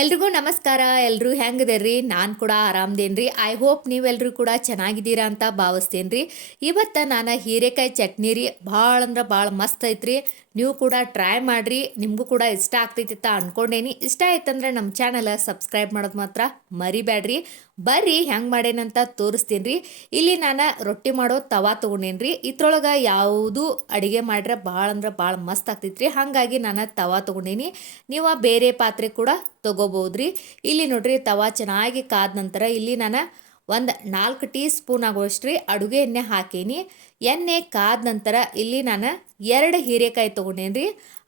ಎಲ್ರಿಗೂ ನಮಸ್ಕಾರ ಎಲ್ಲರೂ ಹೆಂಗದೇರಿ ನಾನು ಕೂಡ ಆರಾಮದೇನ್ರಿ. ಐ ಹೋಪ್ ನೀವೆಲ್ಲರೂ ಕೂಡ ಚೆನ್ನಾಗಿದ್ದೀರಾ ಅಂತ ಭಾವಿಸ್ತೇನೆ ಇವತ್ತು ನಾನು ಹೀರೆಕಾಯಿ ಚಟ್ನಿ ರೀ, ಭಾಳ ಅಂದ್ರೆ ಭಾಳ ಮಸ್ತ್ ಐತ್ರಿ. ನೀವು ಕೂಡ ಟ್ರೈ ಮಾಡಿರಿ, ನಿಮಗೂ ಕೂಡ ಇಷ್ಟ ಆಗ್ತೈತಿ ಅಂತ ಅಂದ್ಕೊಂಡೇನಿ ಇಷ್ಟ ಆಯ್ತಂದ್ರೆ ನಮ್ಮ ಚಾನಲ್ ಸಬ್ಸ್ಕ್ರೈಬ್ ಮಾಡೋದು ಮಾತ್ರ ಮರಿಬೇಡ್ರಿ ಬರ್ರಿ, ಹೆಂಗೆ ಮಾಡೇನಂತ ತೋರಿಸ್ತೀನಿ ರೀ ಇಲ್ಲಿ ನಾನು ರೊಟ್ಟಿ ಮಾಡೋ ತವಾ ತೊಗೊಂಡೇನಿ ಇದ್ರೊಳಗೆ ಯಾವುದು ಅಡುಗೆ ಮಾಡಿದ್ರೆ ಭಾಳ ಅಂದ್ರೆ ಭಾಳ ಮಸ್ತ್ ಆಗ್ತೈತ್ರಿ. ಹಾಗಾಗಿ ನಾನು ತವಾ ತೊಗೊಂಡೇನಿ. ನೀವು ಬೇರೆ ಪಾತ್ರೆ ಕೂಡ ತೊಗೋಬೋದ್ರಿ. ಇಲ್ಲಿ ನೋಡ್ರಿ ತವಾ ಚೆನ್ನಾಗಿ ಕಾದ ನಂತರ ಇಲ್ಲಿ ನಾನು ಒಂದು ನಾಲ್ಕು ಟೀ ಸ್ಪೂನ್ ಆಗುವಷ್ಟು ರೀ ಅಡುಗೆ ಎಣ್ಣೆ ಹಾಕೀನಿ. ಎಣ್ಣೆ ಕಾದ ನಂತರ ಇಲ್ಲಿ ನಾನು ಎರಡು ಹೀರೆಕಾಯಿ ತೊಗೊಂಡೇನಿ ರೀ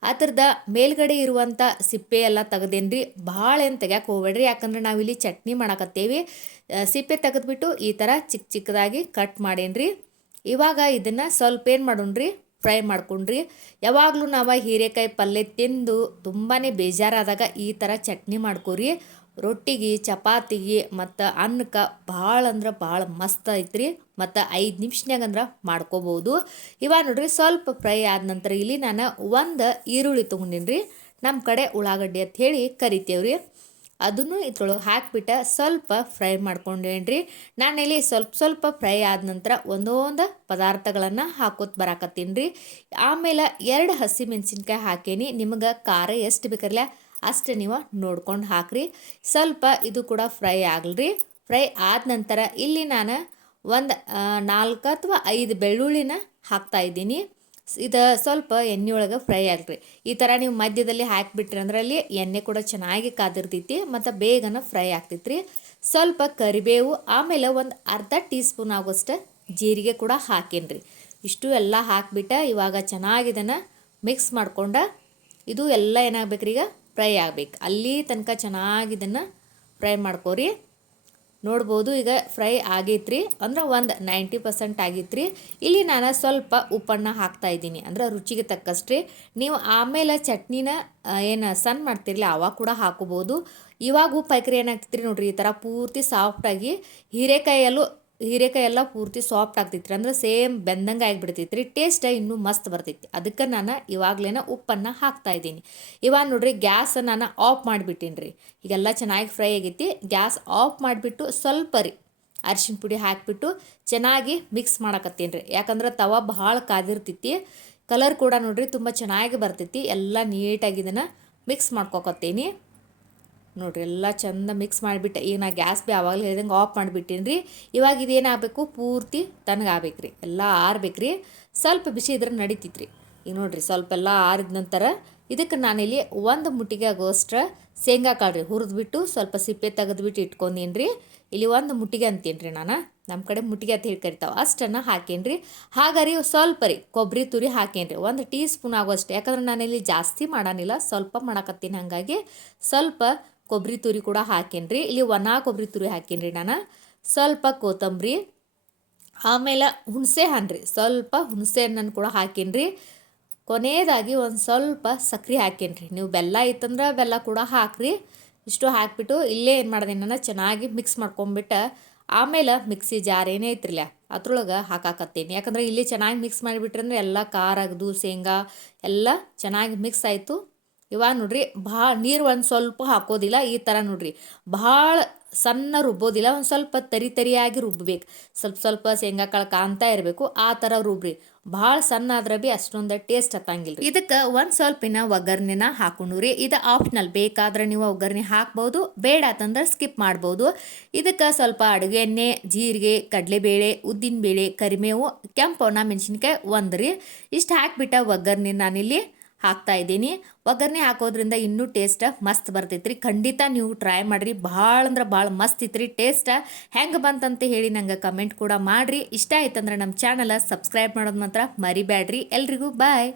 ಅದ್ರದ ಮೇಲ್ಗಡೆ ಇರುವಂಥ ಸಿಪ್ಪೆ ಎಲ್ಲ ತೆಗ್ದೇನಿ ರೀ ಭಾಳ ಏನು ತೆಗ್ಯಾಕೆ ಹೋಗ್ಬೇಡ್ರಿ. ಯಾಕಂದ್ರೆ ನಾವಿಲ್ಲಿ ಚಟ್ನಿ ಮಾಡಕತ್ತೇವಿ. ಸಿಪ್ಪೆ ತೆಗೆದ್ಬಿಟ್ಟು ಈ ಥರ ಚಿಕ್ಕ ಚಿಕ್ಕದಾಗಿ ಕಟ್ ಮಾಡೇನಿ ರೀ ಇವಾಗ ಇದನ್ನು ಸ್ವಲ್ಪ ಏನು ಮಾಡೋಣ್ರಿ? ಫ್ರೈ ಮಾಡ್ಕೊಂಡ್ರಿ. ಯಾವಾಗಲೂ ನಾವು ಹೀರೆಕಾಯಿ ಪಲ್ಯ ತಿಂದು ತುಂಬಾ ಬೇಜಾರಾದಾಗ ಈ ಥರ ಚಟ್ನಿ ಮಾಡ್ಕೊರಿ. ರೊಟ್ಟಿಗೆ, ಚಪಾತಿಗೆ ಮತ್ತು ಅನ್ನಕ್ಕೆ ಭಾಳ ಅಂದ್ರೆ ಭಾಳ ಮಸ್ತ್ ಐತ್ರಿ. ಮತ್ತು ಐದು ನಿಮಿಷನಾಗ ಅಂದ್ರೆ ಮಾಡ್ಕೋಬೋದು. ಇವಾಗ ನೋಡ್ರಿ ಸ್ವಲ್ಪ ಫ್ರೈ ಆದ ನಂತರ ಇಲ್ಲಿ ನಾನು ಒಂದು ಈರುಳ್ಳಿ ತೊಗೊಂಡಿನಿ ರೀ ನಮ್ಮ ಕಡೆ ಉಳ್ಳಾಗಡ್ಡಿ ಅಂತ ಹೇಳಿ ಕರಿತೇವ್ರಿ. ಅದನ್ನು ಇದ್ರೊಳಗೆ ಹಾಕಿಬಿಟ್ಟು ಸ್ವಲ್ಪ ಫ್ರೈ ಮಾಡ್ಕೊಂಡೇನ್ರಿ. ನಾನಿಲ್ಲಿ ಸ್ವಲ್ಪ ಸ್ವಲ್ಪ ಫ್ರೈ ಆದ ನಂತರ ಒಂದೊಂದು ಪದಾರ್ಥಗಳನ್ನು ಹಾಕೋತ್ ಬರಾಕತ್ತೀನಿ ರೀ ಆಮೇಲೆ ಎರಡು ಹಸಿ ಮೆಣಸಿನ್ಕಾಯಿ ಹಾಕೇನಿ. ನಿಮಗೆ ಖಾರ ಎಷ್ಟು ಬೇಕಲ್ಲ ಅಷ್ಟು ನೀವು ನೋಡ್ಕೊಂಡು ಹಾಕ್ರಿ. ಸ್ವಲ್ಪ ಇದು ಕೂಡ ಫ್ರೈ ಆಗಲ್ರಿ. ಫ್ರೈ ಆದ ನಂತರ ಇಲ್ಲಿ ನಾನು ಒಂದು ನಾಲ್ಕು ಅಥವಾ ಐದು ಬೆಳ್ಳುಳ್ಳಿನ ಹಾಕ್ತಾ ಇದ್ದೀನಿ. ಇದು ಸ್ವಲ್ಪ ಎಣ್ಣೆ ಒಳಗೆ ಫ್ರೈ ಆಗ್ರಿ. ಈ ಥರ ನೀವು ಮಧ್ಯದಲ್ಲಿ ಹಾಕಿಬಿಟ್ರಿ ಅಂದ್ರೆ ಅಲ್ಲಿ ಎಣ್ಣೆ ಕೂಡ ಚೆನ್ನಾಗಿ ಕಾದಿರ್ತೈತಿ ಮತ್ತು ಬೇಗನ ಫ್ರೈ ಆಗ್ತೈತ್ರಿ. ಸ್ವಲ್ಪ ಕರಿಬೇವು, ಆಮೇಲೆ ಒಂದು ಅರ್ಧ ಟೀ ಸ್ಪೂನ್ ಆಗೋಷ್ಟು ಜೀರಿಗೆ ಕೂಡ ಹಾಕೇನ್ರಿ. ಇಷ್ಟು ಎಲ್ಲ ಹಾಕಿಬಿಟ್ಟು ಇವಾಗ ಚೆನ್ನಾಗಿ ಇದನ್ನು ಮಿಕ್ಸ್ ಮಾಡ್ಕೊಂಡು ಇದು ಎಲ್ಲ ಏನಾಗಬೇಕ್ರಿ ಈಗ? ಫ್ರೈ ಆಗಬೇಕು. ಅಲ್ಲಿ ತನಕ ಚೆನ್ನಾಗಿ ಇದನ್ನು ಫ್ರೈ ಮಾಡ್ಕೋರಿ. ನೋಡ್ಬೋದು ಈಗ ಫ್ರೈ ಆಗೈತ್ರಿ. ಅಂದ್ರೆ ಒಂದು ನೈಂಟಿ ಪರ್ಸೆಂಟ್ ಆಗೈತ್ರಿ. ಇಲ್ಲಿ ನಾನು ಸ್ವಲ್ಪ ಉಪ್ಪನ್ನು ಹಾಕ್ತಾ ಇದ್ದೀನಿ. ಅಂದ್ರೆ ರುಚಿಗೆ ತಕ್ಕಷ್ಟು. ರೀ ನೀವು ಆಮೇಲೆ ಚಟ್ನಿನ ಏನು ಸಣ್ಣ ಮಾಡ್ತಿರಲಿ ಆವಾಗ ಕೂಡ ಹಾಕೋಬೋದು ಇವಾಗ ಉಪ್ಪು ಹಾಕಿರಿ ಏನಾಗ್ತೈತ್ರಿ ನೋಡ್ರಿ, ಈ ಥರ ಪೂರ್ತಿ ಸಾಫ್ಟಾಗಿ ಹೀರೆಕಾಯಲ್ಲೂ ಹೀರೆಕಾಯಿ ಎಲ್ಲ ಪೂರ್ತಿ ಸಾಫ್ಟ್ ಆಗ್ತೈತ್ರಿ. ಅಂದ್ರೆ ಸೇಮ್ ಬೆಂದಂಗೆ ಆಗಿಬಿಡ್ತೈತ್ರಿ. ಟೇಸ್ಟ್ ಇನ್ನೂ ಮಸ್ತ್ ಬರ್ತೈತಿ. ಅದಕ್ಕೆ ನಾನು ಇವಾಗಲೇ ಉಪ್ಪನ್ನು ಹಾಕ್ತಾ ಇದ್ದೀನಿ. ಇವಾಗ ನೋಡಿರಿ, ಗ್ಯಾಸ್ ನಾನು ಆಫ್ ಮಾಡಿಬಿಟ್ಟೀನಿ ರೀ ಈಗೆಲ್ಲ ಚೆನ್ನಾಗಿ ಫ್ರೈ ಆಗೈತಿ. ಗ್ಯಾಸ್ ಆಫ್ ಮಾಡಿಬಿಟ್ಟು ಸ್ವಲ್ಪ ರೀ ಅರಿಶಿನ ಪುಡಿ ಹಾಕಿಬಿಟ್ಟು ಚೆನ್ನಾಗಿ ಮಿಕ್ಸ್ ಮಾಡಕತ್ತೀನಿ ರೀ ಯಾಕಂದ್ರೆ ತವ ಭಾಳ ಕಾದಿರ್ತೈತಿ. ಕಲರ್ ಕೂಡ ನೋಡಿರಿ ತುಂಬ ಚೆನ್ನಾಗಿ ಬರ್ತೈತಿ. ಎಲ್ಲ ನೀಟಾಗಿ ಇದನ್ನು ಮಿಕ್ಸ್ ಮಾಡ್ಕೊಕತ್ತೀನಿ. ನೋಡ್ರಿ, ಎಲ್ಲ ಚಂದ ಮಿಕ್ಸ್ ಮಾಡಿಬಿಟ್ಟೆ. ಈಗ ನಾ ಗ್ಯಾಸ್ ಬಿ ಆವಾಗಲೇ ಹೇಳ್ದಂಗೆ ಆಫ್ ಮಾಡಿಬಿಟ್ಟೇನಿ ರೀ. ಇವಾಗ ಇದೇನಾಗಬೇಕು ಪೂರ್ತಿ ತಣ್ಣಗಾಗ್ಬೇಕು ರೀ ಎಲ್ಲ ಆರ್ಬೇಕು ರೀ ಸ್ವಲ್ಪ ಬಿಸಿ ಇದ್ರೆ ರೀ ಈಗ ನೋಡಿರಿ, ಸ್ವಲ್ಪ ಎಲ್ಲ ಆರಿದ ನಂತರ ಇದಕ್ಕೆ ನಾನಿಲ್ಲಿ ಒಂದು ಮುಟ್ಟಿಗೆ ಆಗೋಷ್ಟ್ರ ಶೇಂಗಾ ಕಾಳು ರೀ ಹುರಿದ್ಬಿಟ್ಟು ಸ್ವಲ್ಪ ಸಿಪ್ಪೆ ತೆಗೆದ್ಬಿಟ್ಟು ಇಟ್ಕೊಂಡೀನಿ ರೀ. ಇಲ್ಲಿ ಒಂದು ಮುಟ್ಟಿಗೆ ಅಂತೀನಿ ರೀ ನಾನು. ನಮ್ಮ ಕಡೆ ಮುಟ್ಟಿಗೆ ಅಂತ ಹೇಳಿ ಕರಿತಾವೆ. ಅಷ್ಟನ್ನು ಹಾಕೇನಿ ರೀ. ಹಾಗಾರಿ ಸ್ವಲ್ಪ ರೀ ಕೊಬ್ಬರಿ ತುರಿ ಹಾಕೇನಿ ರೀ. ಒಂದು ಟೀ ಸ್ಪೂನ್ ಆಗೋಷ್ಟು. ಯಾಕಂದ್ರೆ ನಾನಿಲ್ಲಿ ಜಾಸ್ತಿ ಮಾಡೋನಿಲ್ಲ. ಸ್ವಲ್ಪ ಮಾಡಕತ್ತೀನಿ ಹಾಗಾಗಿ ಸ್ವಲ್ಪ ಕೊಬ್ಬರಿ ತುರಿ ಕೂಡ ಹಾಕೇನ್ರಿ. ಇಲ್ಲಿ ಒಣ ಕೊಬ್ಬರಿ ತುರಿ ಹಾಕೇನ್ರಿ ನಾನು. ಸ್ವಲ್ಪ ಕೊತ್ತಂಬರಿ, ಆಮೇಲೆ ಹುಣಸೆ ಹಣ್ಣು ಸ್ವಲ್ಪ ಹುಣಸೆ ಹಣ್ಣನ್ನು ಕೂಡ ಹಾಕೇನ್ರಿ. ಕೊನೆಯದಾಗಿ ಒಂದು ಸ್ವಲ್ಪ ಸಕ್ರೆ ಹಾಕೇನ್ರಿ. ನೀವು ಬೆಲ್ಲ ಇತ್ತಂದ್ರೆ ಬೆಲ್ಲ ಕೂಡ ಹಾಕ್ರಿ. ಇಷ್ಟು ಹಾಕಿಬಿಟ್ಟು ಇಲ್ಲೇ ಏನು ಮಾಡಿದೆ ನಾನು? ಚೆನ್ನಾಗಿ ಮಿಕ್ಸ್ ಮಾಡ್ಕೊಂಬಿಟ್ಟು ಆಮೇಲೆ ಮಿಕ್ಸಿ ಜಾರ್ ಏನೇ ಐತ್ರಿಲ್ಲ ಅದ್ರೊಳಗೆ ಹಾಕಾಕತ್ತೀನಿ. ಯಾಕಂದ್ರೆ ಇಲ್ಲಿ ಚೆನ್ನಾಗಿ ಮಿಕ್ಸ್ ಮಾಡಿಬಿಟ್ರೆ ಅಂದರೆ ಎಲ್ಲ ಖಾರ ಅಗ್ದು ಶೇಂಗಾ ಎಲ್ಲ ಚೆನ್ನಾಗಿ ಮಿಕ್ಸ್ ಆಯಿತು. ಇವಾಗ ನೋಡ್ರಿ, ಭಾಳ ನೀರು ಒಂದು ಸ್ವಲ್ಪ ಹಾಕೋದಿಲ್ಲ, ಈ ಥರ ನೋಡ್ರಿ. ಭಾಳ ಸಣ್ಣ ರುಬ್ಬೋದಿಲ್ಲ, ಒಂದು ಸ್ವಲ್ಪ ತರಿ ತರಿಯಾಗಿ ರುಬ್ಬಬೇಕು ಸ್ವಲ್ಪ ಸ್ವಲ್ಪ ಶೇಂಗಾ ಕಾಳು ಕಾಣ್ತಾ ಇರಬೇಕು, ಆ ಥರ ರುಬ್ರಿ. ಭಾಳ ಸಣ್ಣ ಆದ್ರೆ ಬಿ ಅಷ್ಟೊಂದು ಟೇಸ್ಟ್ ಹತ್ತಂಗಿಲ್ಲ ಇದಕ್ಕೆ ಒಂದು ಸ್ವಲ್ಪಿನ ಒಗ್ಗರ್ನೆನ ಹಾಕೊಂಡು ರೀ, ಇದು ಆಪ್ಷನಲ್ ಬೇಕಾದ್ರೆ ನೀವು ಒಗ್ಗರಣೆ ಹಾಕ್ಬೋದು, ಬೇಡ ಅಂತಂದ್ರೆ ಸ್ಕಿಪ್ ಮಾಡ್ಬೋದು. ಇದಕ್ಕೆ ಸ್ವಲ್ಪ ಅಡುಗೆ ಎಣ್ಣೆ, ಜೀರಿಗೆ, ಕಡಲೆಬೇಳೆ, ಉದ್ದಿನಬೇಳೆ ಕರಿಮೇವು ಕೆಂಪು ಒಣ ಮೆಣಸಿನ್ಕಾಯಿ ಒಂದು ರೀ. ಇಷ್ಟು ಹಾಕಿಬಿಟ್ಟ ಒಗ್ಗರಣೆ ನಾನಿಲ್ಲಿ ಹಾಕ್ತಾ ಇದ್ದೀನಿ. ಒಗ್ಗರಣೆ ಹಾಕೋದ್ರಿಂದ ಇನ್ನೂ ಟೇಸ್ಟ್ ಮಸ್ತ್ ಬರ್ತೈತ್ರಿ. ಖಂಡಿತ ನೀವು ಟ್ರೈ ಮಾಡಿರಿ. ಭಾಳ ಅಂದ್ರೆ ಭಾಳ ಮಸ್ತ್ ಇತ್ತು ರೀ ಟೇಸ್ಟ್ ಹೆಂಗೆ ಬಂತಂತ ಹೇಳಿ ನಂಗೆ ಕಮೆಂಟ್ ಕೂಡ ಮಾಡಿರಿ. ಇಷ್ಟ ಆಯ್ತಂದ್ರೆ ನಮ್ಮ ಚಾನಲ ಸಬ್ಸ್ಕ್ರೈಬ್ ಮಾಡೋದು ಮಾತ್ರ ಮರಿಬೇಡ್ರಿ ಎಲ್ರಿಗೂ ಬಾಯ್